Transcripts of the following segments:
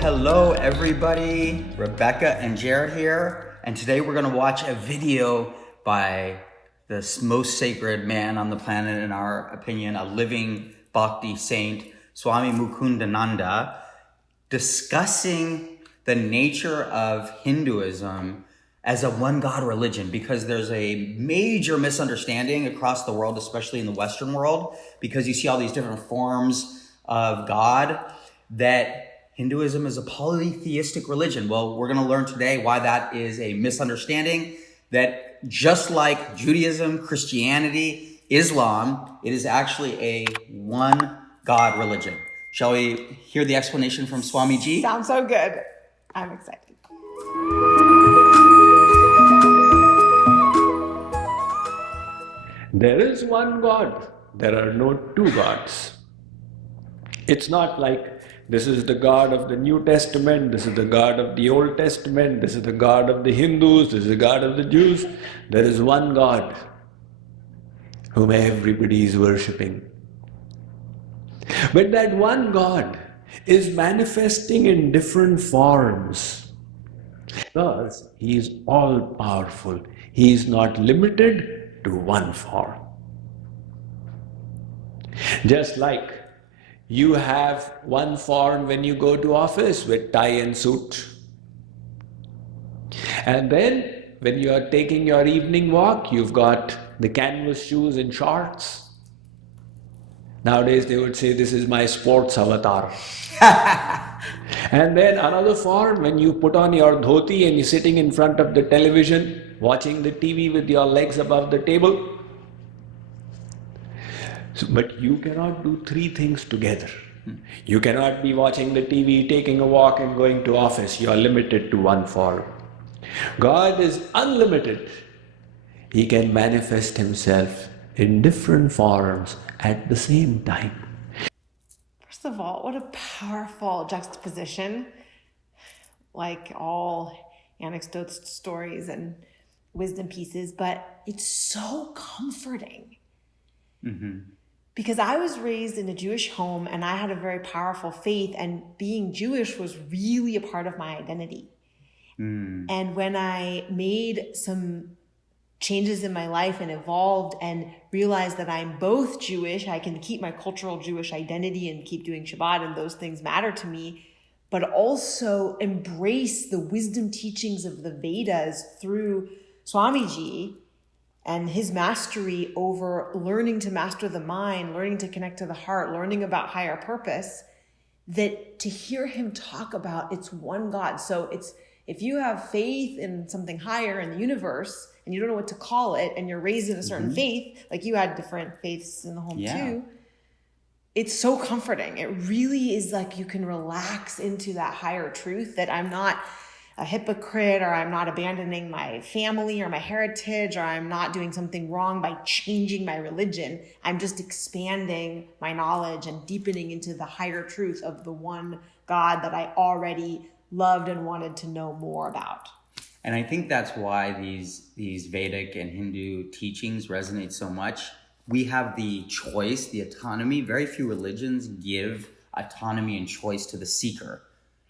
Hello everybody. Rebecca and Jared here, and today we're going to watch a video by the most sacred man on the planet, in our opinion, a living bhakti saint, Swami Mukundananda, discussing the nature of Hinduism as a one God religion, because there's a major misunderstanding across the world, especially in the Western world, because you see all these different forms of God, that Hinduism is a polytheistic religion. Well, we're going to learn today why that is a misunderstanding, that just like Judaism, Christianity, Islam, it is actually a one God religion. Shall we hear the explanation from Swami Ji? Sounds so good. I'm excited. There is one God. There are no two gods. It's not like this is the God of the New Testament, this is the God of the Old Testament, this is the God of the Hindus, this is the God of the Jews. There is one God whom everybody is worshipping. But that one God is manifesting in different forms, because He is all-powerful. He is not limited to one form. Just like you have one form when you go to office with tie and suit. And then when you are taking your evening walk, you've got the canvas shoes and shorts. Nowadays they would say, this is my sports avatar. And then another form, when you put on your dhoti and you're sitting in front of the television, watching the TV with your legs above the table. But you cannot do three things together. You cannot be watching the TV, taking a walk and going to office. You are limited to one form. God is unlimited. He can manifest Himself in different forms at the same time. First of all, what a powerful juxtaposition. Like all anecdotes, stories, and wisdom pieces, but it's so comforting. Mm-hmm. Because I was raised in a Jewish home and I had a very powerful faith, and being Jewish was really a part of my identity. And when I made some changes in my life and evolved and realized that I'm both Jewish, I can keep my cultural Jewish identity and keep doing Shabbat, and those things matter to me, but also embrace the wisdom teachings of the Vedas through Swamiji and his mastery over learning to master the mind, learning to connect to the heart, learning about higher purpose, that to hear him talk about it's one God. So it's, if you have faith in something higher in the universe and you don't know what to call it, and you're raised in a certain faith, like you had different faiths in the home too, it's so comforting. It really is like you can relax into that higher truth, that I'm not a hypocrite, or I'm not abandoning my family or my heritage, or I'm not doing something wrong by changing my religion. I'm just expanding my knowledge and deepening into the higher truth of the one God that I already loved and wanted to know more about. And I think that's why these Vedic and Hindu teachings resonate so much. We have the choice, the autonomy. Very few religions give autonomy and choice to the seeker.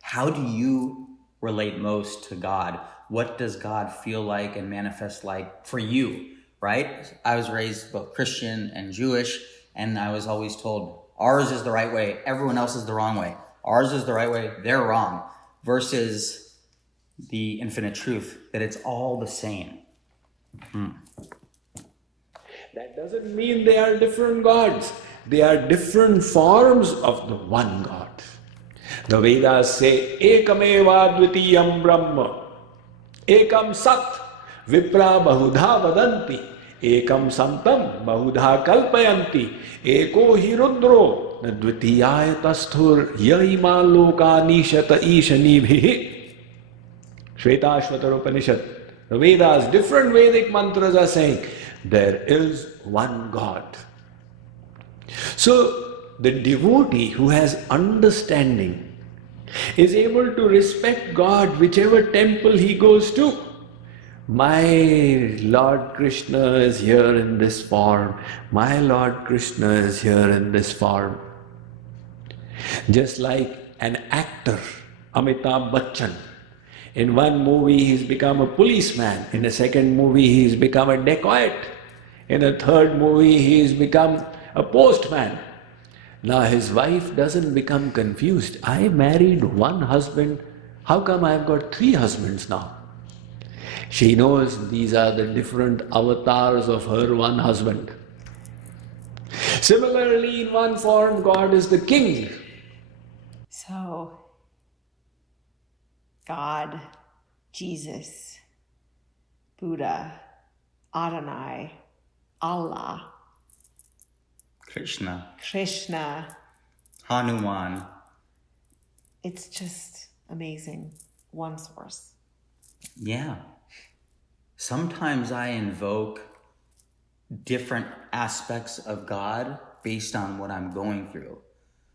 How do you relate most to God? What does God feel like and manifest like for you, right? I was raised both Christian and Jewish, and I was always told, ours is the right way, everyone else is the wrong way. Ours is the right way, they're wrong. Versus the infinite truth, that it's all the same. That doesn't mean they are different gods. They are different forms of the one God. The Vedas say, Ekameva dvitiyam brahma, ekam sat, vipra bahudha vadanti, ekam samtam bahudha kalpayanti, eko hi rudro, dvitiyaytasthur yaima loka nishata ishanibhihi. Shvetashvatar Upanishad. The Vedas, different Vedic mantras are saying, there is one God. So, the devotee who has understanding is able to respect God whichever temple he goes to. My Lord Krishna is here in this form. My Lord Krishna is here in this form. Just like an actor Amitabh Bachchan. In one movie, he's become a policeman. In a second movie, he's become a dacoit. In a third movie, he's become a postman. Now his wife doesn't become confused. I married one husband. How come I've got three husbands now? She knows these are the different avatars of her one husband. Similarly, in one form, God is the king. So, God, Jesus, Buddha, Adonai, Allah, Krishna, Hanuman. It's just amazing. One source. Yeah. Sometimes I invoke different aspects of God based on what I'm going through.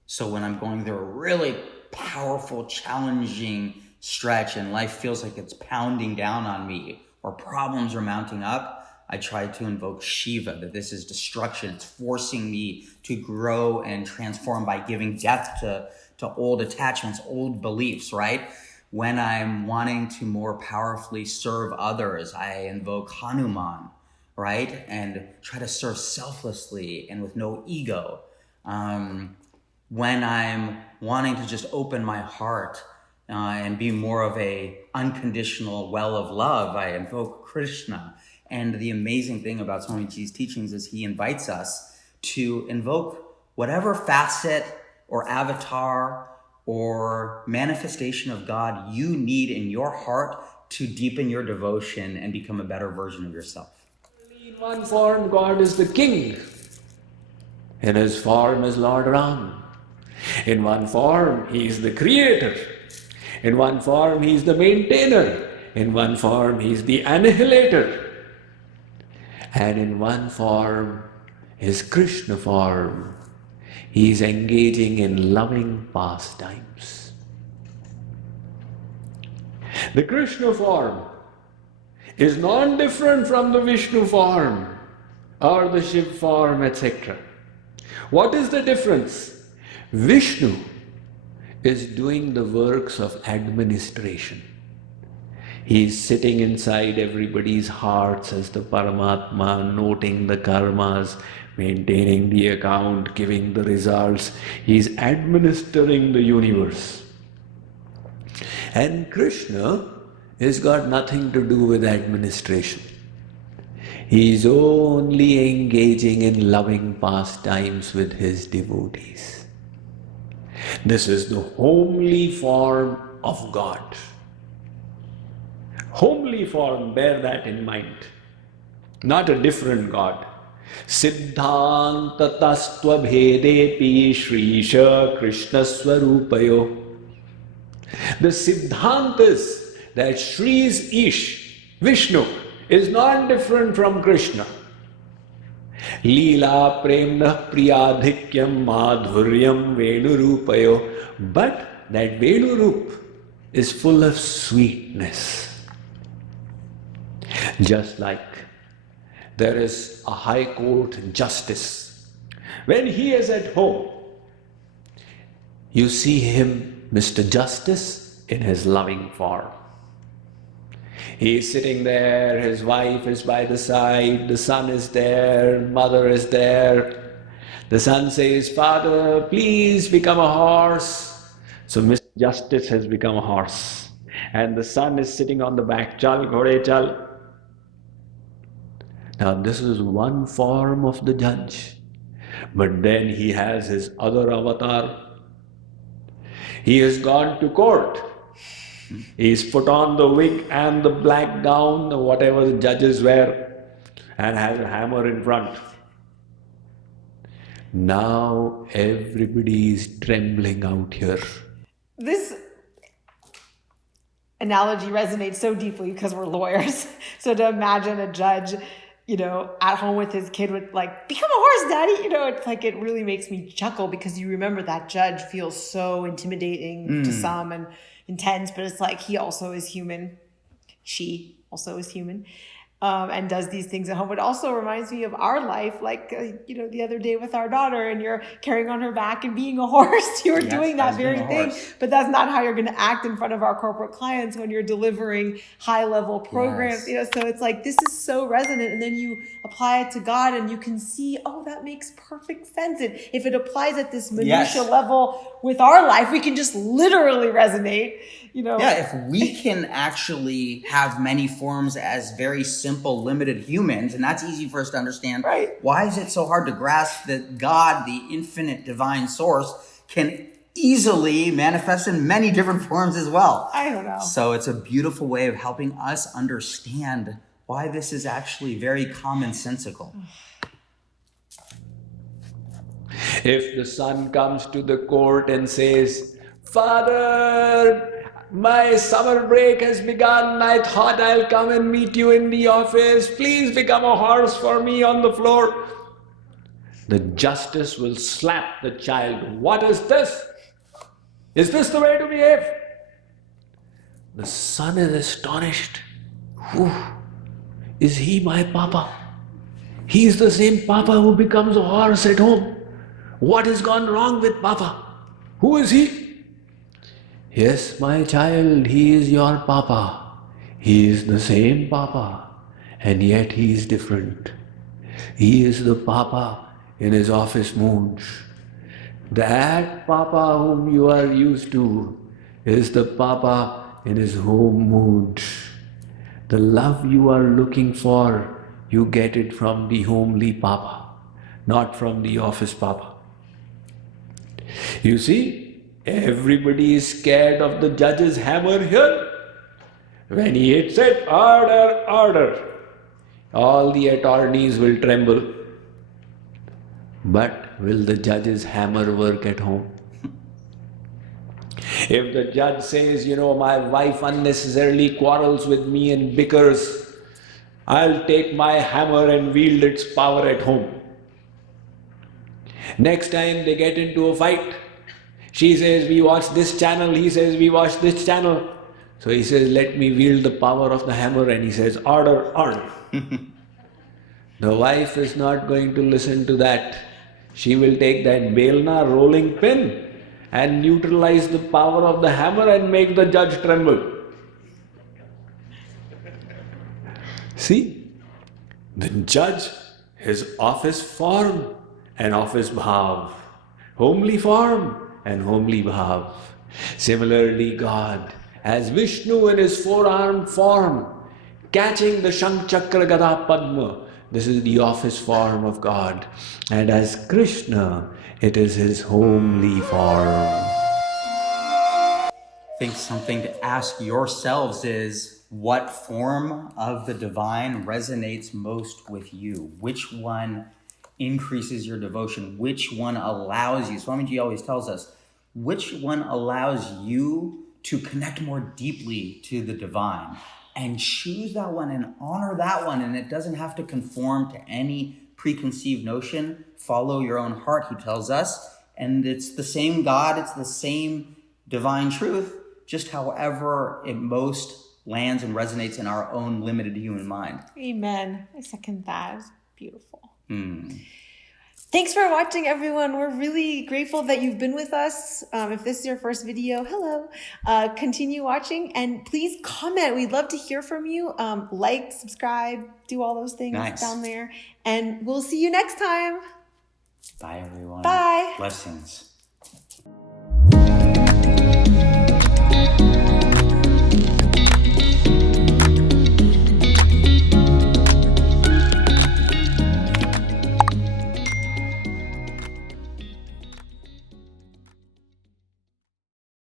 So when I'm going through a really powerful, challenging stretch and life feels like it's pounding down on me or problems are mounting up, I try to invoke Shiva, that this is destruction. It's forcing me to grow and transform by giving death to old attachments, old beliefs, right? When I'm wanting to more powerfully serve others, I invoke Hanuman, right? And try to serve selflessly and with no ego. When I'm wanting to just open my heart and be more of a unconditional well of love, I invoke Krishna. And the amazing thing about Swamiji's teachings is he invites us to invoke whatever facet or avatar or manifestation of God you need in your heart to deepen your devotion and become a better version of yourself. In one form, God is the king. In his form is Lord Ram. In one form, he is the creator. In one form, he is the maintainer. In one form, he is the annihilator. And in one form, his Krishna form, he is engaging in loving pastimes. The Krishna form is not different from the Vishnu form or the Shiv form, etc. What is the difference? Vishnu is doing the works of administration. He is sitting inside everybody's hearts as the Paramatma, noting the karmas, maintaining the account, giving the results. He is administering the universe. And Krishna has got nothing to do with administration. He is only engaging in loving pastimes with his devotees. This is the homely form of God. Homely form, bear that in mind. Not a different God. Siddhanta tastva bhedepi Shrisha Krishna Swarupayo. The Siddhanta is that Shri's Ish, Vishnu, is not different from Krishna. Leela premna priyadhikyam madhuryam venurupayo. But that venurup is full of sweetness. Just like there is a high court justice. When he is at home, you see him, Mr. Justice, in his loving form. He is sitting there, his wife is by the side, the son is there, mother is there. The son says, "Father, please become a horse." So Mr. Justice has become a horse. And the son is sitting on the back, "Chal, ghode, chal." Now this is one form of the judge. But then he has his other avatar. He has gone to court. He's put on the wig and the black gown, whatever the judges wear, and has a hammer in front. Now everybody is trembling out here. This analogy resonates so deeply because we're lawyers. So to imagine a judge, at home with his kid would become a horse, daddy. It's like, it really makes me chuckle because you remember that judge feels so intimidating to some and intense, but it's like he also is human. She also is human. and does these things at home. It also reminds me of our life, like, the other day with our daughter, and you're carrying on her back and being a horse. You're doing that very thing, but that's not how you're going to act in front of our corporate clients when you're delivering high level programs. So it's like, this is so resonant. And then you apply it to God and you can see, oh, that makes perfect sense. And if it applies at this minutia level with our life, we can just literally resonate. If we can actually have many forms as very simple, limited humans, and that's easy for us to understand, why is it so hard to grasp that God, the infinite divine source, can easily manifest in many different forms as well? I don't know. So it's a beautiful way of helping us understand why this is actually very commonsensical. If the son comes to the court and says, "Father, my summer break has begun. I thought I'll come and meet you in the office. Please become a horse for me on the floor." The justice will slap the child. "What is this? Is this the way to behave?" The son is astonished. "Whew, is he my papa? He is the same papa who becomes a horse at home. What has gone wrong with papa? Who is he?" "Yes, my child, he is your papa. He is the same papa, and yet he is different. He is the papa in his office moods. That papa whom you are used to is the papa in his home moods. The love you are looking for, you get it from the homely papa, not from the office papa." You see, everybody is scared of the judge's hammer here. When he hits it, order, order, all the attorneys will tremble. But will the judge's hammer work at home? If the judge says, "My wife unnecessarily quarrels with me and bickers, I'll take my hammer and wield its power at home." Next time they get into a fight, she says, "We watch this channel," he says, "We watch this channel." So he says, "Let me wield the power of the hammer," and he says, "Order, order." The wife is not going to listen to that. She will take that belna, rolling pin, and neutralize the power of the hammer and make the judge tremble. See, the judge, his office form and office bhav, homely form and homely bhav. Similarly, God, as Vishnu in his four-armed form, catching the Shank Chakra Gada Padma, this is the office form of God. And as Krishna, it is his homely form. I think something to ask yourselves is, what form of the divine resonates most with you? Which one increases your devotion? Which one allows you? Swamiji always tells us, which one allows you to connect more deeply to the divine? And choose that one and honor that one. And it doesn't have to conform to any preconceived notion. Follow your own heart, he tells us. And it's the same God, it's the same divine truth, just however it most lands and resonates in our own limited human mind. Amen. I second that. It's beautiful. Thanks for watching, everyone. We're really grateful that you've been with us. If this is your first video, hello. Continue watching and please comment. We'd love to hear from you. Like, subscribe, do all those things down there. And we'll see you next time. Bye, everyone. Bye. Blessings.